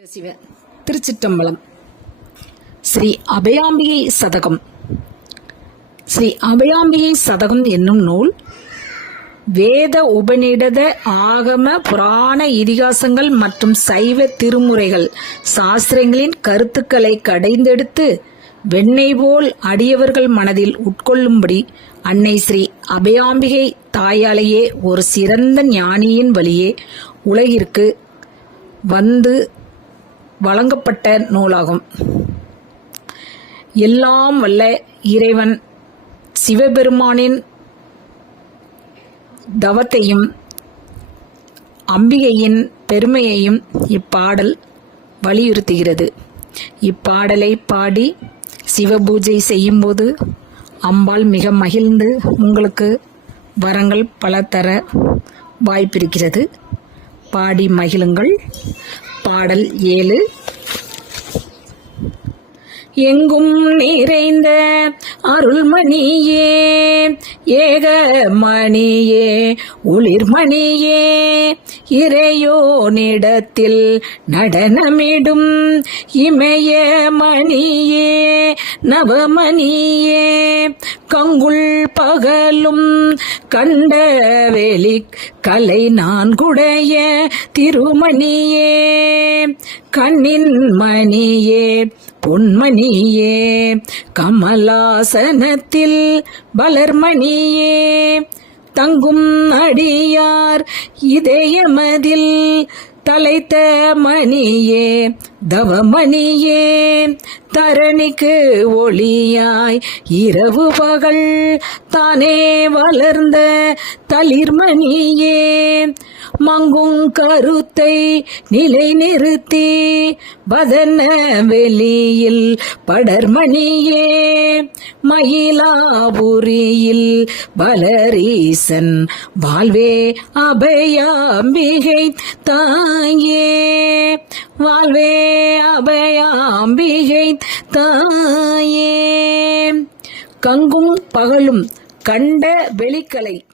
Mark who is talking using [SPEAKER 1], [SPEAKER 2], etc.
[SPEAKER 1] சிவ திருச்சிற்றம்பலம். ஸ்ரீ அபயாம்பிகை சதகம். ஸ்ரீ அபயாம்பிகை சதகம் என்னும் நூல் வேத உபநிடத ஆகம புராண இதிகாசங்கள் மற்றும் சைவ திருமுறைகள் சாஸ்திரங்களின் கருத்துக்களை கடைந்தெடுத்து வெண்ணெய் போல் அடியவர்கள் மனதில் உட்கொள்ளும்படி அன்னை ஸ்ரீ அபயாம்பிகை தாயாலேயே ஒரு சிறந்த ஞானியின் வழியே உலகிற்கு வந்து வழங்கப்பட்ட நூலாகும். எல்லாம் வல்ல இறைவன் சிவபெருமானின் தவத்தையும் அம்பிகையின் பெருமையையும் இப்பாடல் வலியுறுத்துகிறது. இப்பாடலை பாடி சிவபூஜை செய்யும்போது அம்பாள் மிக மகிழ்ந்து உங்களுக்கு வரங்கள் பல தர வாய்ப்பிருக்கிறது. பாடி மகிழுங்கள். பாடல் ஏழு. எங்கும் நிறைந்த அருள்மணியே ஏகமணியே ஒளிர்மணியே இறையோனிடத்தில் நடனமிடும் இமய மணியே நவமணியே கங்குள் பகலும் கண்ட வேலி கலை நான்குடைய திருமணியே. கண்ணின் மணியே பொன்மணியே கமலாசனத்தில் பலர்மணியே. தங்கும் அடியார் இதயமதில் தலைத்த மணியே தவமணியே தரணிக்கு ஒளியாய் இரவு பகல் தானே வளர்ந்த தளிர்மணியே மங்கும் கருத்தை நிலை நிறுத்தி பதன வெளியில் படர்மணியே மயிலாபுரியில் பலரீசன் வாழ்வே அபயாம்பிகை தாயே. வாழ்வே அபயாம்பிகை தாயே. கங்கும் பகலும் கண்ட வெளிக்கலை